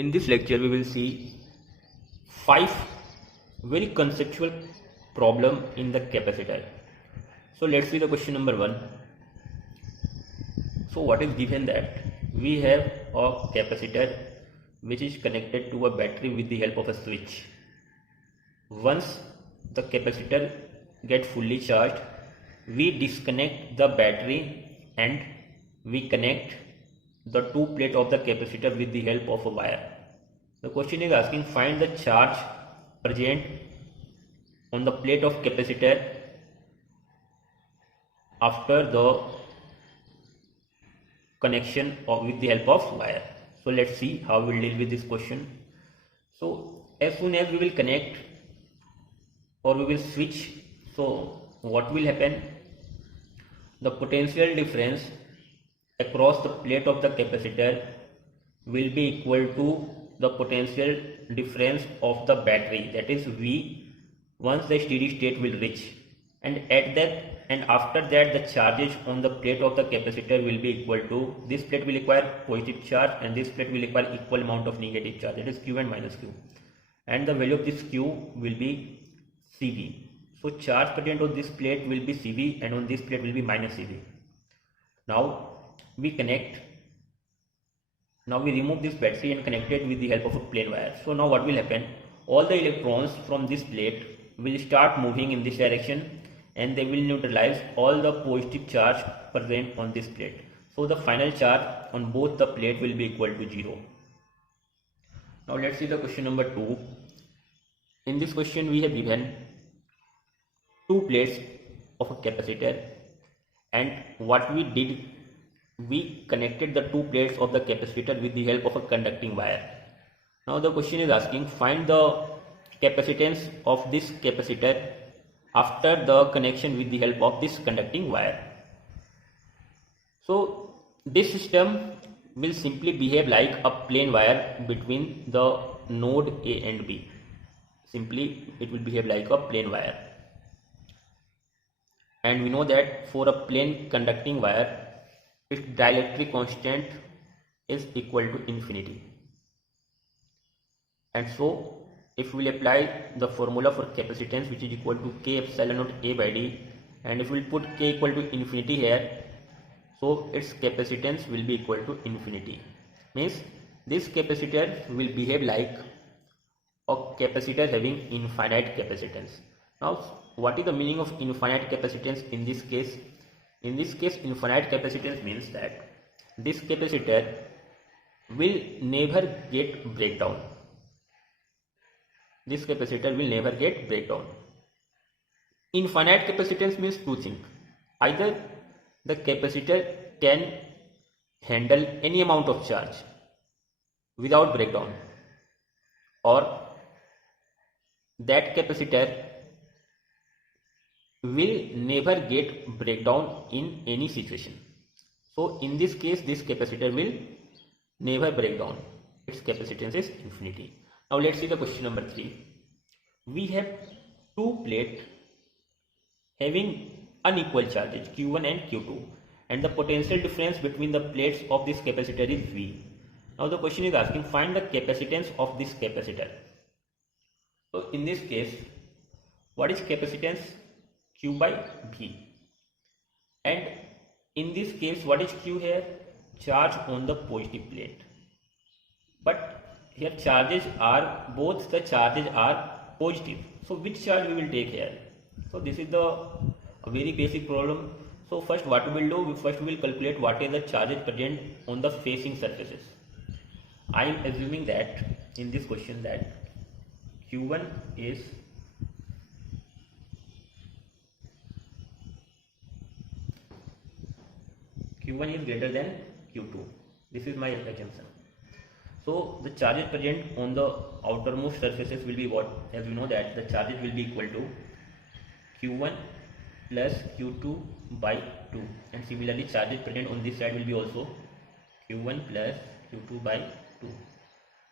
In this lecture, we will see 5 very conceptual problem in the capacitor. So let's see the question number 1. So what is given that we have a capacitor which is connected to a battery with the help of a switch. Once the capacitor gets fully charged, we disconnect the battery and we connect the two plates of the capacitor with the help of a wire. The question is asking find the charge present on the plate of capacitor after the connection with the help of wire. So let's see how we will deal with this question. So as soon as we will connect or we will switch, so what will happen? The potential difference across the plate of the capacitor will be equal to the potential difference of the battery, that is V, once the steady state will reach, and after that the charges on the plate of the capacitor will be equal to, this plate will require positive charge and this plate will require equal amount of negative charge, that is Q and minus Q, and the value of this Q will be CV. So charge present on this plate will be CV and on this plate will be minus CV. Now we remove this battery and connect it with the help of a plain wire. So now what will happen? All the electrons from this plate will start moving in this direction and they will neutralize all the positive charge present on this plate. So the final charge on both the plate will be equal to 0. Now let's see the question number 2. In this question we have given two plates of a capacitor, and what we did, we connected the two plates of the capacitor with the help of a conducting wire. Now the question is asking find the capacitance of this capacitor after the connection with the help of this conducting wire. So this system will simply behave like a plain wire between the node A and B. Simply it will behave like a plain wire. And we know that for a plain conducting wire, its dielectric constant is equal to infinity. And so if we will apply the formula for capacitance, which is equal to K epsilon naught A by D, and if we will put K equal to infinity here, so its capacitance will be equal to infinity. Means this capacitor will behave like a capacitor having infinite capacitance. Now what is the meaning of infinite capacitance in this case? In this case, infinite capacitance means that this capacitor will never get breakdown. This capacitor will never get breakdown. Infinite capacitance means two things. Either the capacitor can handle any amount of charge without breakdown, or that capacitor will never get breakdown in any situation. So in this case, this capacitor will never break down. Its capacitance is infinity. Now let's see the question number 3. We have two plates having unequal charges Q1 and Q2, and the potential difference between the plates of this capacitor is V. Now the question is asking find the capacitance of this capacitor. So in this case, what is capacitance? Q by V. And in this case, what is Q here? Charge on the positive plate. But here both the charges are positive. So which charge we will take here? So this is a very basic problem. So first what we will do, we will calculate what is the charges present on the facing surfaces. I am assuming that in this question that Q1 is greater than Q2. This is my assumption. So the charges present on the outermost surfaces will be what? As we know that the charges will be equal to Q1 plus Q2 by 2, and similarly charges present on this side will be also Q1 plus Q2 by 2.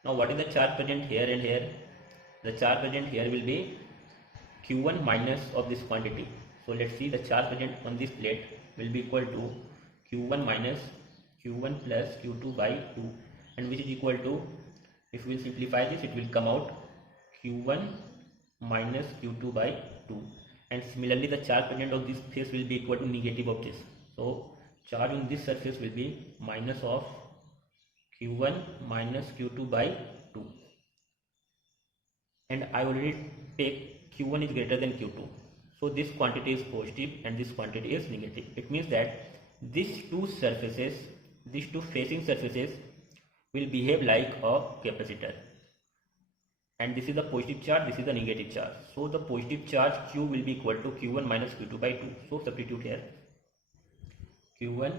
Now what is the charge present here and here? The charge present here will be Q1 minus of this quantity. So let's see, the charge present on this plate will be equal to Q1 minus Q1 plus Q2 by 2, and which is equal to If we will simplify this, it will come out Q1 minus Q2 by 2, and similarly the charge present on this face will be equal to negative of this. So charge on this surface will be minus of Q1 minus Q2 by 2, and I already take Q1 is greater than Q2, so this quantity is positive and this quantity is negative. It means that these two surfaces, these two facing surfaces will behave like a capacitor, and this is the positive charge, this is the negative charge. So the positive charge Q will be equal to Q1 minus Q2 by 2. So substitute here Q1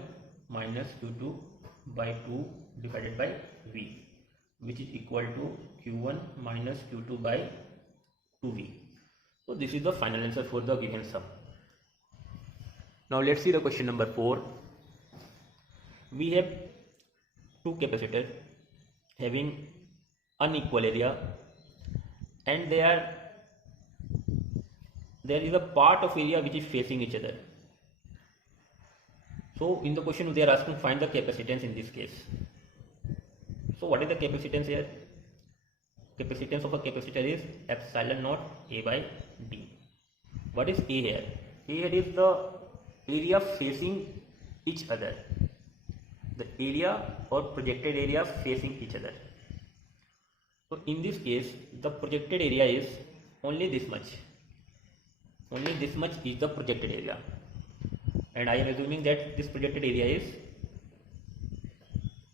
minus Q2 by 2 divided by V, which is equal to Q1 minus Q2 by 2V. So this is the final answer for the given sum. Now let's see the question number 4. We have two capacitors having unequal area, and there is a part of area which is facing each other. So in the question they are asking find the capacitance in this case. So what is the capacitance here? Capacitance of a capacitor is epsilon naught A by D. What is A here? A here is the area facing each other, the area or projected area facing each other. So in this case the projected area is only this much. Only this much is the projected area, and I am assuming that this projected area is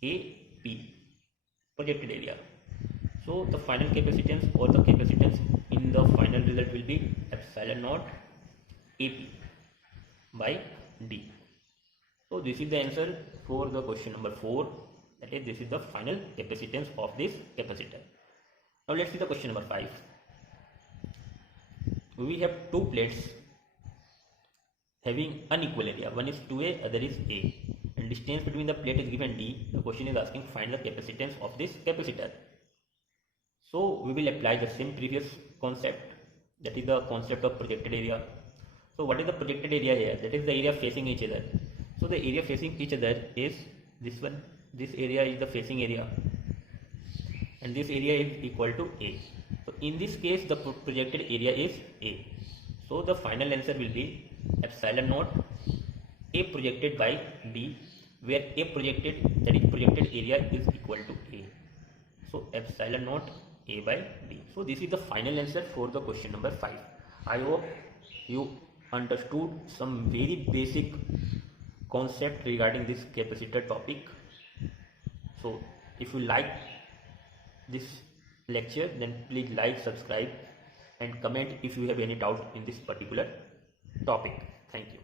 AP, projected area. So the final capacitance or the capacitance in the final result will be epsilon naught AP by D. So this is the answer for the question number 4. That is, this is the final capacitance of this capacitor. Now let's see the question number 5. We have two plates having unequal area. One is 2A, other is A, and distance between the plate is given D. The question is asking find the capacitance of this capacitor. So we will apply the same previous concept, that is the concept of projected area. So what is the projected area here? That is the area facing each other. So the area facing each other is this one. This area is the facing area, and this area is equal to A. So in this case the projected area is A. So the final answer will be epsilon naught A projected by D, where A projected, that is projected area, is equal to A. So epsilon naught A by D. So this is the final answer for the question number 5. I hope you understood some very basic concept regarding this capacitor topic. So if you like this lecture, then please like, subscribe and comment if you have any doubt in this particular topic. Thank you.